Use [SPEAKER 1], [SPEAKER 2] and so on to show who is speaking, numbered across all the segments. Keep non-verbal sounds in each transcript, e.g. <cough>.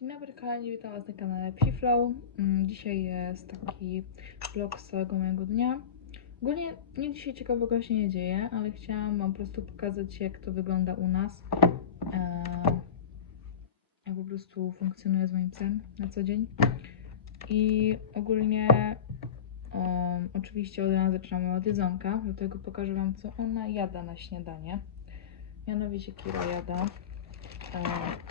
[SPEAKER 1] Dzień dobry kochani, witam Was na kanale Psiflow. Mm, Dzisiaj jest taki vlog z całego mojego dnia. Ogólnie nic dzisiaj ciekawego się nie dzieje, ale chciałam Wam po prostu pokazać jak to wygląda u nas. Eee, jak po prostu funkcjonuje z moim psem na co dzień. I ogólnie em, oczywiście od rana zaczynamy od jedzonka, dlatego pokażę Wam co ona jada na śniadanie. Mianowicie Kira jada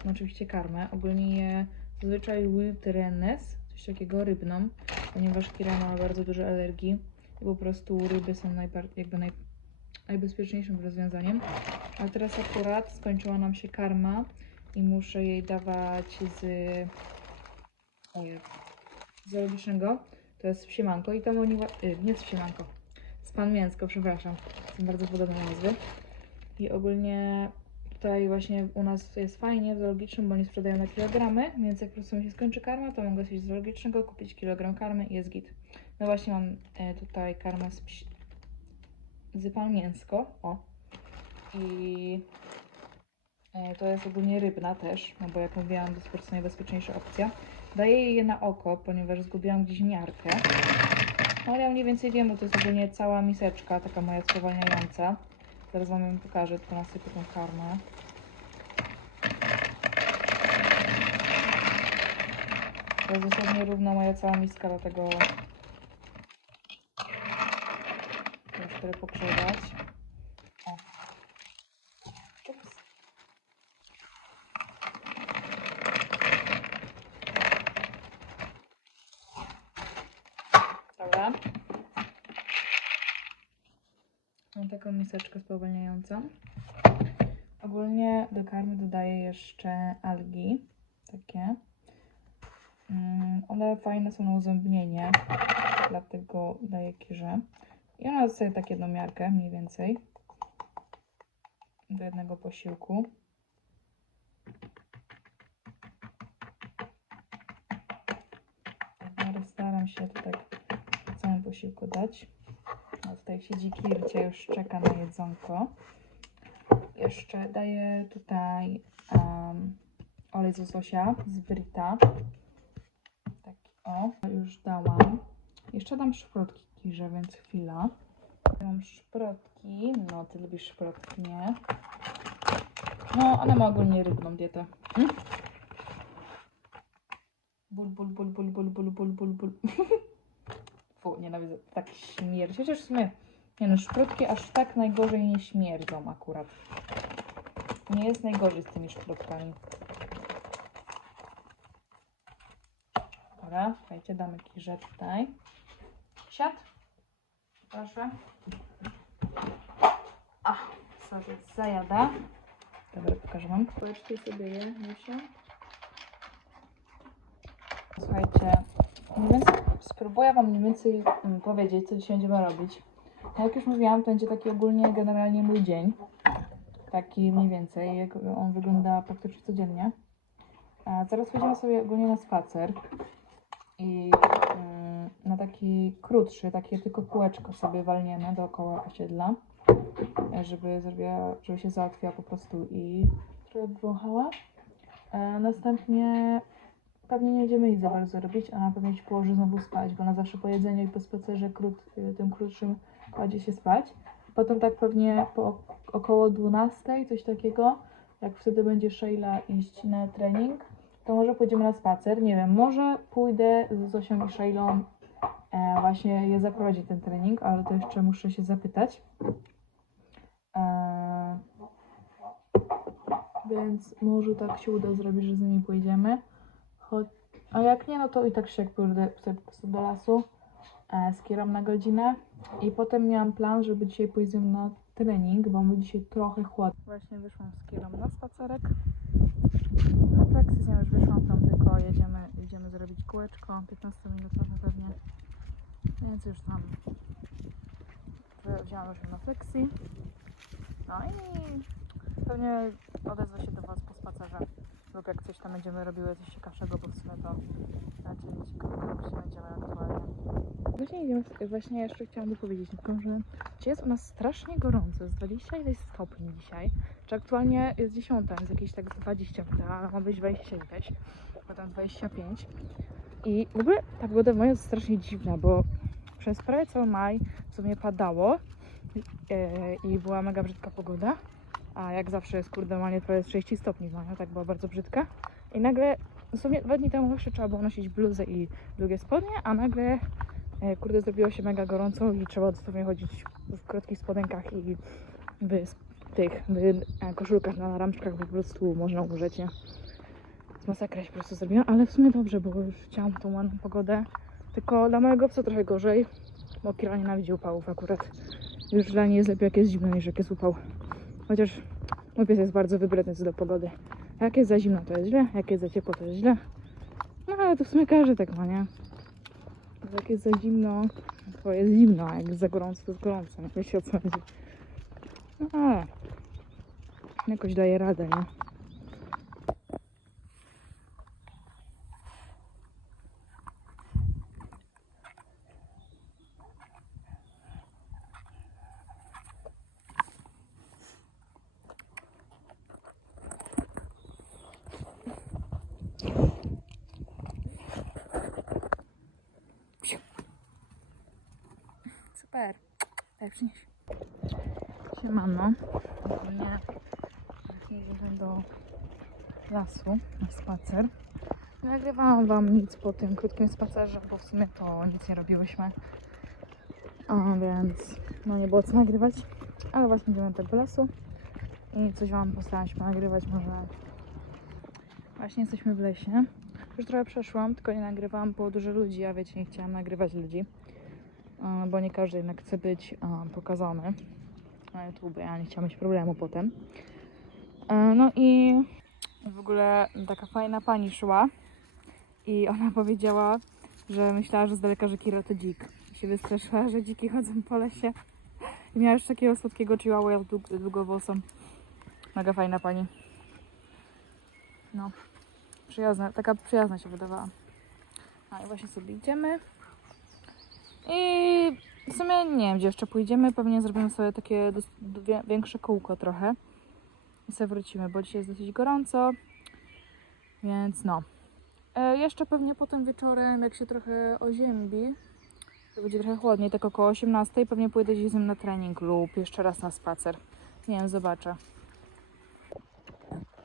[SPEAKER 1] no oczywiście karmę. Ogólnie je zazwyczaj wilderness, coś takiego rybną, ponieważ Kira ma bardzo dużo alergii i po prostu ryby są jakby naj- najbezpieczniejszym rozwiązaniem. Ale teraz akurat skończyła nam się karma i muszę jej dawać z zoologicznego. To jest psiemanko i tam oni, y, nie z psiemanko, z pan mięsko, przepraszam. Są bardzo podobne nazwy. I ogólnie Tutaj właśnie u nas jest fajnie w zoologicznym, bo oni sprzedają na kilogramy, więc jak po prostu mi się skończy karma, to mogę sobie z zoologicznego kupić kilogram karmy i jest git. No właśnie mam e, tutaj karmę z, psi... mięsko, o. I e, to jest ogólnie rybna też, no bo jak mówiłam, to jest po prostu najbezpieczniejsza opcja. Daję je na oko, ponieważ zgubiłam gdzieś miarkę. No ale ja mniej więcej wiem, bo to jest ogólnie cała miseczka, taka moja spowalniająca. Zaraz Wam pokażę, tylko nasypię tą karmę. To jest dosłownie równa moja cała miska, dlatego muszę trochę pogrzebać. O. Ups. Dobra. Mam taką miseczkę spowalniającą. Ogólnie do karmy dodaję jeszcze algi. Takie. Mm, one fajne są na uzębnienie, dlatego daję kirze. I ona dostaje tak jedną miarkę mniej więcej do jednego posiłku. Ale staram się to tak w całym posiłku dać. No tutaj siedzi Kircia, już czeka na jedzonko. Jeszcze daję tutaj um, olej z łososia z Brita. Taki o, już dałam. Jeszcze dam szprotki Kirze, więc chwila. Mam szprotki. No, ty lubisz szprotki, nie? No, ona ma ogólnie rybną dietę. Hm? Ból, ból, ból, ból, ból, ból, ból, ból, ból. <laughs> Fu, nienawidzę. Tak śmierdzi. Chociaż w sumie, nie no, szprotki aż tak najgorzej nie śmierdzą akurat. Nie jest najgorzej z tymi szprotkami. Dobra, słuchajcie, damy kiszę tutaj. Siad. Proszę. A, sobie zajada. Dobra, pokażę wam. Patrzcie sobie je, Musia. Słuchajcie, więcej, spróbuję Wam mniej więcej mm, powiedzieć, co dzisiaj będziemy robić. No jak już mówiłam, to będzie taki ogólnie generalnie mój dzień. Taki mniej więcej, jak on wygląda praktycznie codziennie. A zaraz pójdziemy sobie ogólnie na spacer. I mm, na taki krótszy, takie tylko kółeczko sobie walniemy dookoła osiedla. Żeby, zrobiła, żeby się załatwiła po prostu i trochę wąchała. E, następnie pewnie nie będziemy nic za bardzo robić, a na pewno się położy znowu spać, bo na zawsze po jedzeniu i po spacerze krót, y, tym krótszym kładzie się spać. Potem tak pewnie po około 12, coś takiego, jak wtedy będzie Sheila iść na trening, to może pójdziemy na spacer, nie wiem, może pójdę z Zosią i Sheilą e, właśnie je zaprowadzić ten trening, ale to jeszcze muszę się zapytać. E, więc może tak się uda zrobić, że z nimi pójdziemy. A jak nie, no to i tak się jak pójdę do lasu e, na godzinę. I potem miałam plan, żeby dzisiaj pójść na trening, bo my dzisiaj trochę chłodno. Właśnie wyszłam z Kierą na spacerek. Na flexi z nią już wyszłam, tam tylko jedziemy, jedziemy zrobić kółeczko, 15 minut pewnie. Więc już tam wziąłam już na flexi. No i pewnie odezwę się do Was po spacerze lub jak coś tam będziemy robiły coś ciekawszego, bo w sumie to znaczy nic ciekawego nie będziemy aktualnie. Właśnie, właśnie jeszcze chciałam dopowiedzieć tylko, że jest u nas strasznie gorąco, jest 20 ileś stopni dzisiaj, czy aktualnie jest 10, jest jakieś tak 20, ale ma być 20 ileś. tam 25. I w ogóle ta pogoda w maju jest strasznie dziwna, bo przez prawie cały maj w sumie padało e, i była mega brzydka pogoda. A jak zawsze jest kurde normalnie prawie 30 stopni w maju, tak była bardzo brzydka. I nagle, w sumie dwa dni temu jeszcze trzeba było nosić bluzę i długie spodnie, a nagle e, kurde zrobiło się mega gorąco i trzeba dosłownie chodzić w krótkich spodenkach i w tych w e, koszulkach na ramczkach po prostu można umrzeć, nie? Masakra się po prostu zrobiła, ale w sumie dobrze, bo już chciałam tą ładną pogodę. Tylko dla mojego psa trochę gorzej, bo Kira nienawidzi upałów akurat. Już dla niej jest lepiej jak jest zimno niż jak jest upał. Chociaż mój pies jest bardzo wybredny co do pogody. Jak jest za zimno to jest źle, jak jest za ciepło to jest źle. No ale to w sumie każdy tak ma, nie? Jak jest za zimno, to jest zimno, a jak jest za gorąco, to jest gorąco. Nie <laughs> wiecie o co chodzi. No ale jakoś daje radę, nie? Super. Tak, przynieś. Siemano. Ogólnie idziemy do lasu na spacer. Nie nagrywałam wam nic po tym krótkim spacerze, bo w sumie to nic nie robiłyśmy. A więc no nie było co nagrywać. Ale właśnie idziemy tak do lasu i coś wam postarałaś nagrywać może. Właśnie jesteśmy w lesie. Już trochę przeszłam, tylko nie nagrywałam, było dużo ludzi, a wiecie, nie chciałam nagrywać ludzi. Bo nie każdy jednak chce być pokazany na YouTube, ja nie chciałam mieć problemu potem. E, No i w ogóle taka fajna pani szła i ona powiedziała, że myślała, że z daleka, że Kira to dzik. I się wystraszyła, że dziki chodzą po lesie. I miała już takiego słodkiego chihuahua dług- długowłosą. Mega fajna pani. No, przyjazna, taka przyjazna się wydawała. No i właśnie sobie idziemy. I w sumie nie wiem, gdzie jeszcze pójdziemy. Pewnie zrobimy sobie takie większe kółko trochę. I sobie wrócimy, bo dzisiaj jest dosyć gorąco. Więc no. E, jeszcze pewnie potem wieczorem, jak się trochę oziębi, to będzie trochę chłodniej, tak około 18, pewnie pójdę gdzieś z nim na trening lub jeszcze raz na spacer. Nie wiem, zobaczę.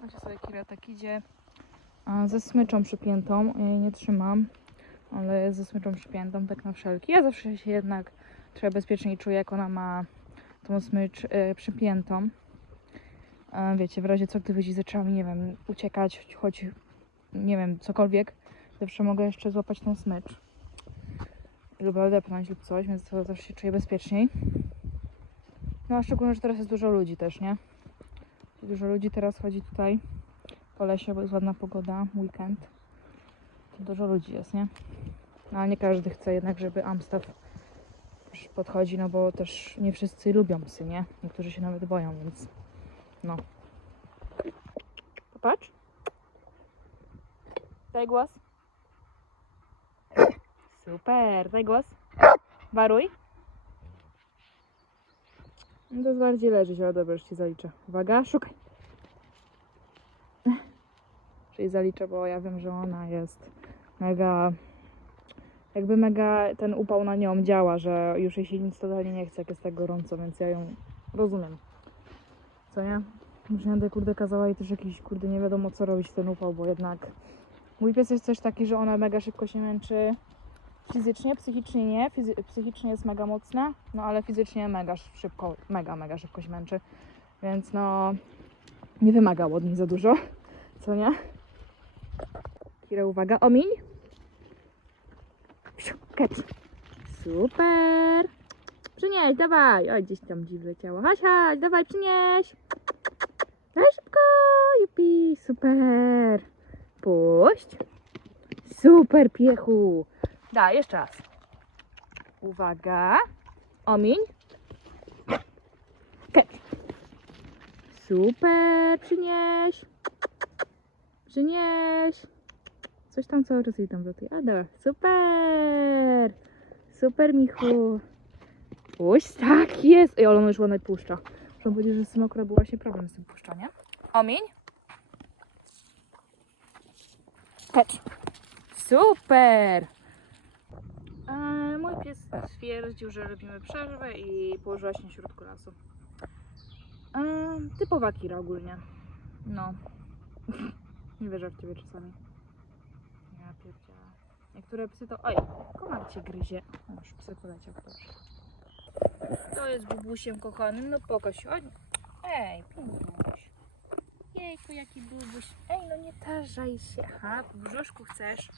[SPEAKER 1] Właśnie sobie Kira tak idzie. A, ze smyczą przypiętą. Jej nie trzymam ale ze smyczą przypiętą, tak na wszelki. Ja zawsze się jednak trochę bezpieczniej czuję, jak ona ma tą smycz e, przypiętą. Wiecie, w razie co, gdy wyjdzie zaczęła mi, nie wiem, uciekać, choć, nie wiem, cokolwiek, zawsze mogę jeszcze złapać tą smycz lub odepchnąć lub coś, więc to zawsze się czuję bezpieczniej. No a szczególnie, że teraz jest dużo ludzi też, nie? Dużo ludzi teraz chodzi tutaj po lesie, bo jest ładna pogoda, weekend. To dużo ludzi jest, nie? No, ale nie każdy chce jednak, żeby Amstaff podchodzi, no bo też nie wszyscy lubią psy, nie? Niektórzy się nawet boją, więc no. Popatrz. Daj głos. Super, daj głos. Waruj. No to jest bardziej leżeć, ale dobra, już ci zaliczę. Uwaga, szukaj. Czyli zaliczę, bo ja wiem, że ona jest mega jakby mega ten upał na nią działa, że już jej się nic totalnie nie chce, jak jest tak gorąco, więc ja ją rozumiem. Co nie? Już będę kurde kazała jej też jakiś kurde nie wiadomo co robić ten upał, bo jednak mój pies jest też taki, że ona mega szybko się męczy fizycznie, psychicznie nie, Fizy- psychicznie jest mega mocna, no ale fizycznie mega sz- szybko, mega, mega szybko się męczy, więc no nie wymagał od niej za dużo, co nie? Kira, uwaga, omiń. Catch. Super. Przynieś, dawaj. Oj, gdzieś tam dziw leciało. Chodź, chodź, dawaj, przynieś. Daj szybko. Jupi, super. Puść. Super, piechu. Da, jeszcze raz. Uwaga. Omiń. Catch. Super, przynieś. Przynieś. Coś tam jej tam do tej. A dobra, super! Super, Michu. Puść, tak jest. Ej, ale ona już ładnie puszcza. Muszę powiedzieć, że z tym akurat był właśnie problem z tym puszczaniem. Omiń. Catch. Super! E, mój pies stwierdził, że robimy przerwę i położyła się na środku lasu. E, typowa Kira ogólnie. No. Nie wierzę w ciebie czasami. Ja pierdziała. Niektóre psy to... Oj, komar cię gryzie. O, już psy poleciał proszę. To jest bubusiem kochanym. No pokaż się. Ej, piękność. Jejku, jaki bubuś. Ej, no nie tarzaj się. Aha, po brzuszku chcesz.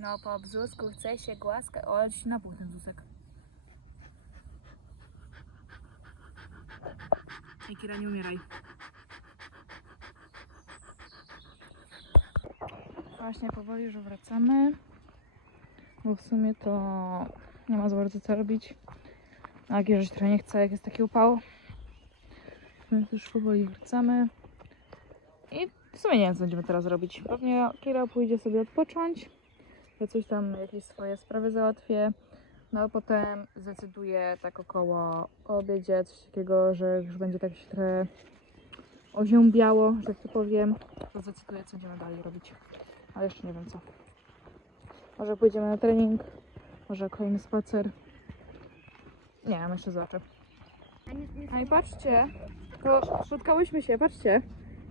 [SPEAKER 1] No, po brzusku chce się głaskać. O, ale ci napuch ten zusek. Ej, Kira, nie umieraj. Właśnie powoli już wracamy. Bo w sumie to nie ma za bardzo co robić. A jak jeżdżać trochę nie chce, jak jest taki upał. Więc już powoli wracamy. I w sumie nie wiem, co będziemy teraz robić. Pewnie Kira pójdzie sobie odpocząć. Ja coś tam, jakieś swoje sprawy załatwię. No a potem zdecyduję tak około obiedzie, coś takiego, że już będzie tak się trochę oziębiało, że tak to powiem. To zdecyduję, co będziemy dalej robić. Ale jeszcze nie wiem co. Może pójdziemy na trening, może kolejny spacer. Nie wiem, jeszcze zobaczę. A i patrzcie, to spotkałyśmy się, patrzcie.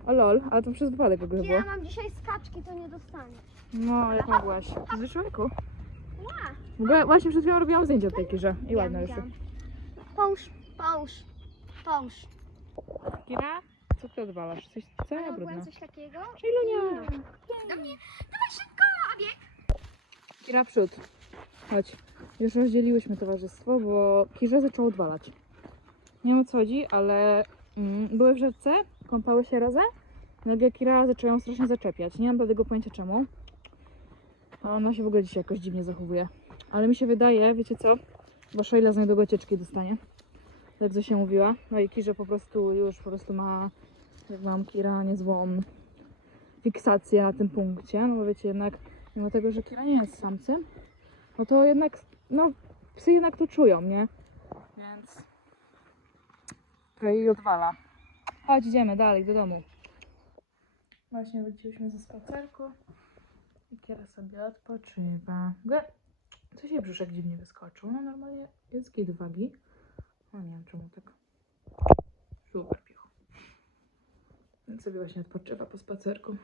[SPEAKER 1] O lol, ale to przez wypadek w ogóle było.
[SPEAKER 2] Ja mam dzisiaj skaczki, to nie dostaniesz.
[SPEAKER 1] No, jak mogłaś. Z człowieku.
[SPEAKER 2] Ja.
[SPEAKER 1] W ogóle właśnie przed chwilą robiłam zdjęcie od tej kirze i ładne już.
[SPEAKER 2] Połóż, połóż, połóż.
[SPEAKER 1] Kira, co ty odwalasz? Coś całe brudne.
[SPEAKER 2] Mogłem coś takiego?
[SPEAKER 1] Ilunia!
[SPEAKER 2] Do mnie. Dawaj szybko, obieg.
[SPEAKER 1] Kira przód. Chodź. Już rozdzieliłyśmy towarzystwo, bo Kirze zaczęło odwalać. Nie wiem o co chodzi, ale mm, były w rzece, kąpały się razem. Nagle Kira zaczęła ją strasznie zaczepiać. Nie mam tego pojęcia czemu. A ona się w ogóle dzisiaj jakoś dziwnie zachowuje. Ale mi się wydaje, wiecie co? Bo Sheila za niedługo cieczki dostanie. Tak co się mówiła. No i Kirze po prostu już po prostu ma, jak mam Kira, niezłą fiksację na tym punkcie. No bo wiecie, jednak mimo tego, że Kira nie jest samcem, no to jednak, no psy jednak to czują, nie? Więc jej odwala. Chodź, idziemy dalej do domu. Właśnie wróciliśmy ze spacerku i Kiera sobie odpoczywa. Gle, coś jej brzuszek dziwnie wyskoczył. No normalnie jest git wagi. No nie wiem czemu tak. Super sobie właśnie odpoczywa po spacerku.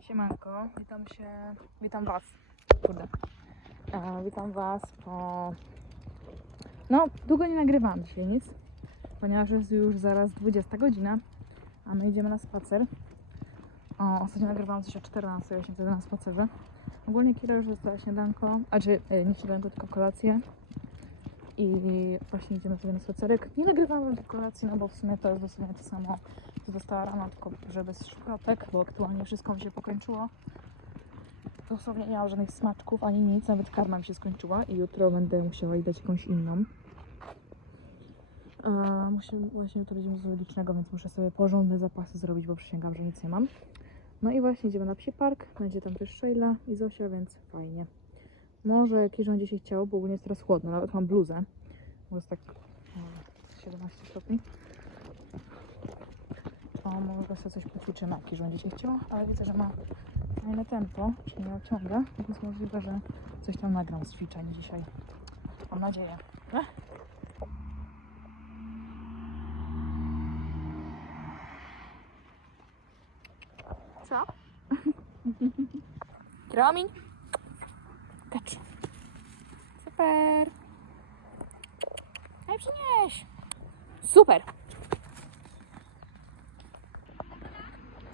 [SPEAKER 1] Siemanko, witam się, witam Was. Kurde. E, witam Was po... No, długo nie nagrywałam dzisiaj nic, ponieważ jest już zaraz 20 godzina, a my idziemy na spacer. O, ostatnio nagrywałam coś o 14, właśnie wtedy na spacerze. Ogólnie Kira już dostała śniadanko, a czy e, nie śniadanko, tylko kolację. I właśnie idziemy sobie na spacerek. Nie nagrywam wam tej kolacji, no bo w sumie to jest dosłownie to samo, co dostała rano, tylko że bez szprotek, bo aktualnie wszystko mi się pokończyło. Dosłownie nie mam żadnych smaczków ani nic, nawet karma mi się skończyła i jutro będę musiała jej dać jakąś inną. A, właśnie jutro będziemy zoologicznego, więc muszę sobie porządne zapasy zrobić, bo przysięgam, że nic nie mam. No i właśnie idziemy na psi park, będzie tam też Sheila i Zosia, więc fajnie. Może będzie się chciało, bo ogólnie jest teraz chłodno, nawet mam bluzę, bo jest tak o, 17 stopni. O, może sobie coś poćwiczymy, jak już będzie się chciało, ale widzę, że ma fajne tempo, czyli nie odciąga, więc możliwe, że coś tam nagram z ćwiczeń dzisiaj. Mam nadzieję.
[SPEAKER 2] Co? <laughs>
[SPEAKER 1] Promień. Kacz. Super. Daj przynieś. Super.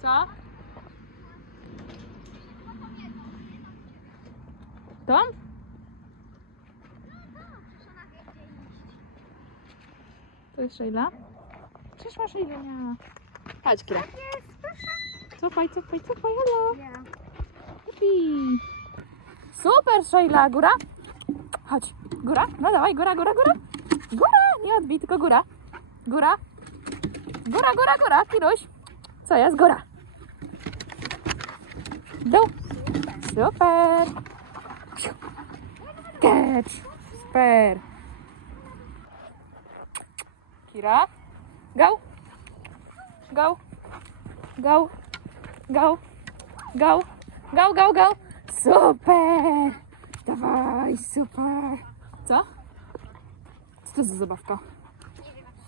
[SPEAKER 1] Co? Tam? To jest Sheila? Cześć masz Sheila. Chodź Kira. Cofaj, cofaj, cofaj.
[SPEAKER 2] Nie.
[SPEAKER 1] Jupi. Super, Sheila. Góra? Chodź. Góra? No dawaj, góra, góra, góra. Góra! Nie odbij, tylko góra. Góra. Góra, góra, góra. Kiruś. Co jest? Góra. Dół. Super. Catch. Super. Kira. Go. Go. Go. Go. Go, go, go, go. Super. Dawaj, super. Co? Co to za zabawka?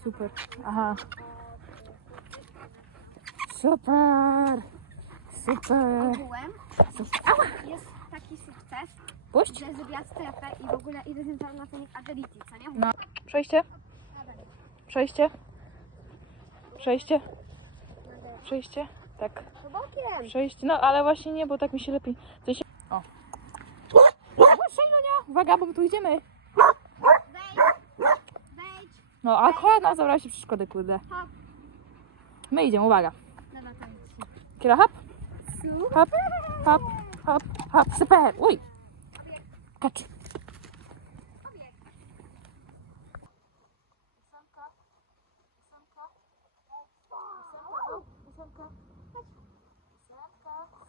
[SPEAKER 1] Super. Aha. Super. Super. Super. Ała.
[SPEAKER 2] Jest taki sukces,
[SPEAKER 1] Puść.
[SPEAKER 2] że zrobiła strefę i w ogóle idę z nią na ten ability, co nie?
[SPEAKER 1] No. Przejście. Przejście. Przejście. Przejście. Tak. Przejście. No, ale właśnie nie, bo tak mi się lepiej. Coś się... O. Szejlonia! Uwaga, bo my tu idziemy. No, akurat nam zabrała się przeszkody, kurde. My idziemy, uwaga. Kira, hop, hop, hop, hop, hop. Super. Uj. Kacz.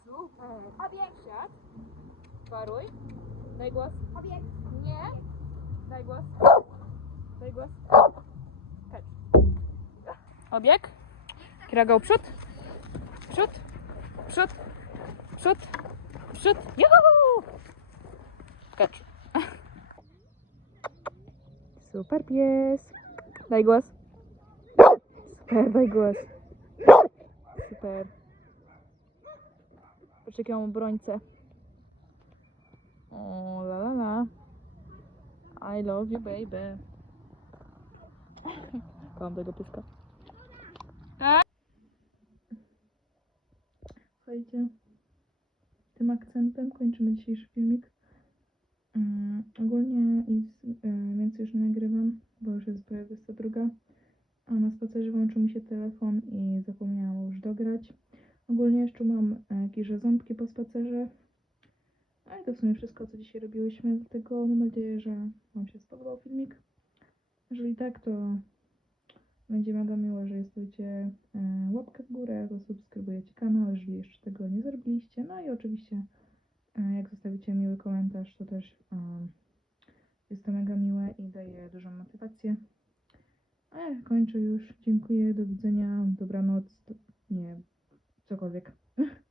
[SPEAKER 1] Super. Obiekt. Siad. Paruj. Daj głos.
[SPEAKER 2] Obiekt.
[SPEAKER 1] Nie. Daj głos. Daj głos. Kacz. Obieg. Kira przód. Przód. Przód. Przód. Przód. Juhu! Kacz. Super pies. Daj głos. Super, daj głos. Super. Mam obrońcę. O, la la la. I love you, baby. Kocham tego pieska. Słuchajcie, tym akcentem kończymy dzisiejszy filmik. Mm, ogólnie nic y, więcej już nie nagrywam, bo już jest prawie 22. A na spacerze włączył mi się telefon i zapomniałam już dograć. Ogólnie jeszcze mam e, jakieś ząbki po spacerze. No i to w sumie wszystko, co dzisiaj robiłyśmy. Dlatego mam nadzieję, że Wam się spodobał filmik. Jeżeli tak, to będzie mega miło, że zostawicie e, łapkę w górę, zasubskrybujecie kanał, jeżeli jeszcze tego nie zrobiliście. No i oczywiście, e, jak zostawicie miły komentarz, to też em, jest to mega miłe i daje dużą motywację. A ja kończę już. Dziękuję, do widzenia, dobranoc, do, nie, cokolwiek. <laughs>